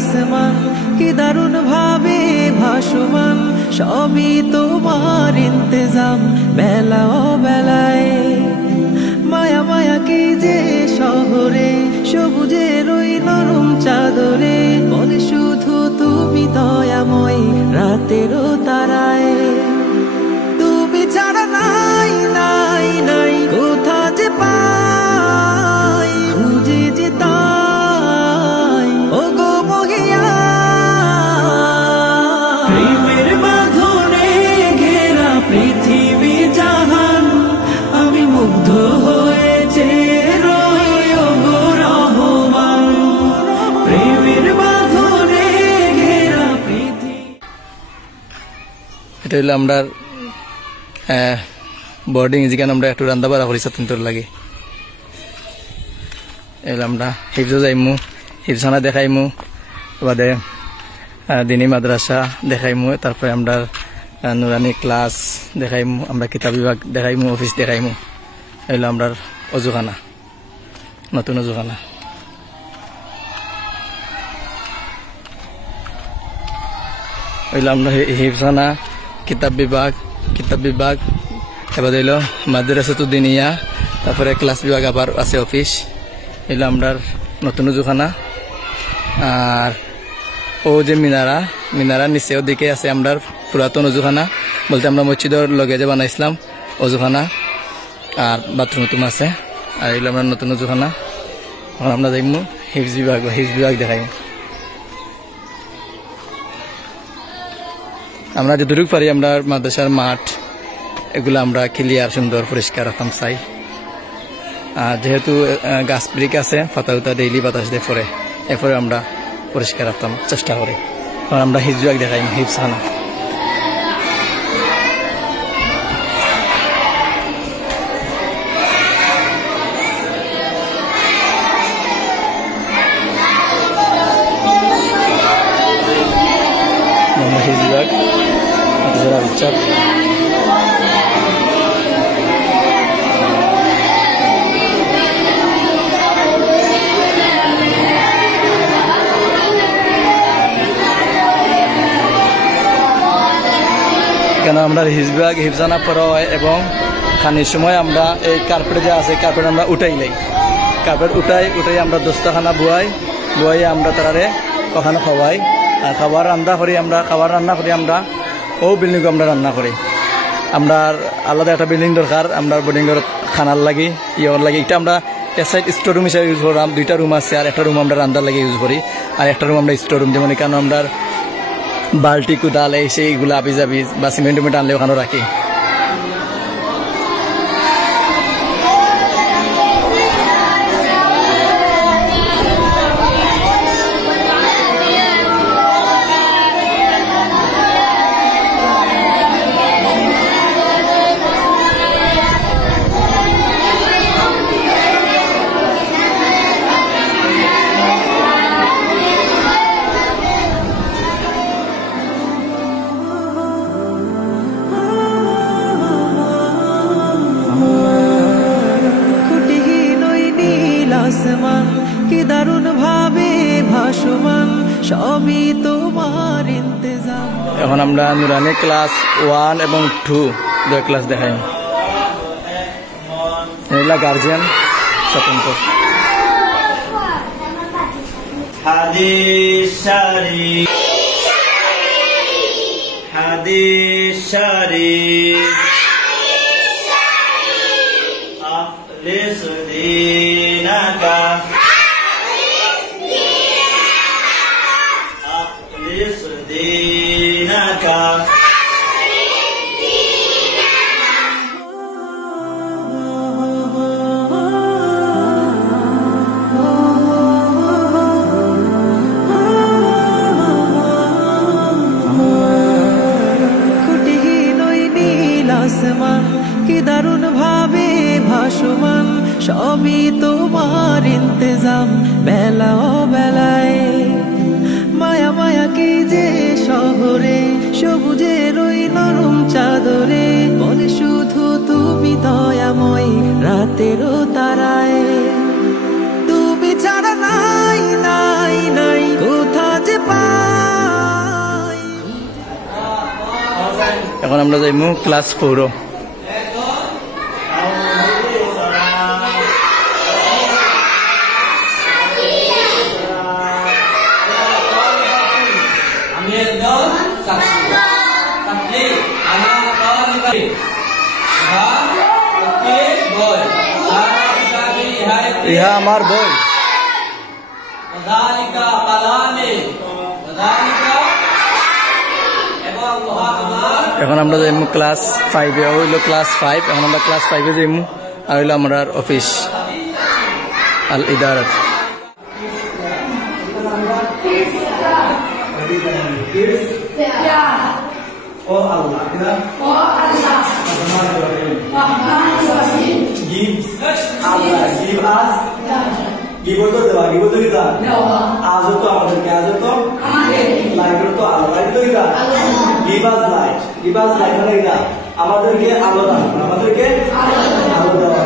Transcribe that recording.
আসমান কি দারুণ ভাবে ভাসমান, সবই তোমার ইন্তজাম বেলা ও বেলায়। মায়া মায়া কি যে শহরে সবুজের ওই নরম চাদরে, বলে শুধু তুমি দয়াময় রাতেরও তারায়। তুমি ছাড়া নাই নাই নাই কোথা যে পাই, খুঁজে যে তাই ও গো মহিয়া। প্রেমের বাঁধনে ঘেরা পৃথিবী জাহান, আমি মুগ্ধ হয়েছে রই ও গো রহমান। প্রেমের বাঁধনে ঘেরা পৃথিবী। এটা হইলো আমরা বোর্ডিং, যেখানে আমরা একটু রান্না বাড়া করি স্বতন্ত্র লাগে। এগুলো আমরা হিফজো যাইমু, হিফসানা দেখাইমু, বাদে দিনী মাদ্রাসা দেখাইমু, তারপরে আমরা নুরানি ক্লাস দেখাইমু, আমরা কিতাব বিভাগ দেখাইমু, অফিস দেখাইমু। এগুলো আমরা অজুখানা, নতুন অজুখানা। এগুলো আমরা হিফসানা, কিতাব বিভাগ এবার হইল মাদ্রাসা তো দিনিয়া, তারপরে ক্লাস বিভাগ আবার আছে অফিস। এগুলো আমরা নতুন অজুখানা। আর ও যে মিনারা নিচে ওদিকে আছে আমরা পুরাতন অজুখানা, বলতে আমরা মসজিদের লগে যে বানাইছিলাম অজুখানা, আর বাথরুম আছে। আর এগুলো আমরা নতুন অজুখানা। এখন আমরা যাইমু হিফজ বিভাগ দেখাইমু। আমরা যতটুকু পারি আমরা মাদ্রাসার মাঠ এগুলো আমরা ক্লিয়ার সুন্দর পরিষ্কার রাখতাম চাই। আর যেহেতু গাছ ব্রিক আছে, পাতা উতা ডেইলি বাতাস দিয়ে পরে, এরপরে আমরা পরিষ্কার রাখতাম চেষ্টা করি। কারণ আমরা হিফজ বিভাগ দেখাই, হিফসানা। হিফজ বিভাগ বিচার কেন আমরা হিজবাগ হিফজানা পড়া হয়, এবং খানির সময় আমরা এই কার্পেট যা আছে কার্পেট আমরা উঠাই লাই, কার্পেট উঠাই আমরা দস্তাখানা বুয়াই আমরা তারারে ওখানে খাওয়াই। আর খাবার রান্না করি আমরা ও বিল্ডিং আমরা রান্না করি। আমরা আলাদা একটা বিল্ডিং দরকার আমরা বোর্ডিংয়ের খানার লাগি ইয়র লাগে। এটা আমরা এক সাইড স্টোর রুম হিসাবে ইউজ করলাম, 2টা রুম আছে, আর একটা রুম আমরা রান্নার লাগে ইউজ করি, আর একটা রুম আমরা স্টোর রুম, যেমন এখানে আমরা বাল্টি কুদাল সেইগুলো আবি যাবি বা সিমেন্ট আনলে ওখানে রাখি। আসমান কি দারুণ ভাবে ভাসমান, সবই তোমার ইন্তজাম। এখন আমরা নুরানি ক্লাস 1 এবং 2 দুই ক্লাস দেখাই। এগুলা গার্জিয়ান স্বতন্ত্র। হাদিস শরীফ আখলিস দীনাকা আসমান কি দারুণ ভাবে ভাসমান, সবই তোমার ইন্তজাম বেলা ও বেলায়। মায়া মায়া কি যে শহরে সবুজের ওই নরম চাদরে, বলে শুধু তুমি দয়াময় রাতেরও তারায়। তুমি ছাড়া নাই নাই নাই কোথা যে এখন আমরা যাইমু ক্লাস 4। আমি একজন ছাত্রী আমার বই ইহা আমার বই। এখন আমরা যাইমু ক্লাস 5-এ। হইলো ক্লাস 5। এখন আমরা ক্লাস 5-এ যাইমু। আর হইলো আমরা office Al ইদারাত। Oh Allah, give Allah, give us, give to dewa, give to kita. Azo to আমাদেরকে, azo to light to Allah, light to kita. Give us light মানে এটা আমাদেরকে আলো দাও, আমাদেরকে আলো দাও।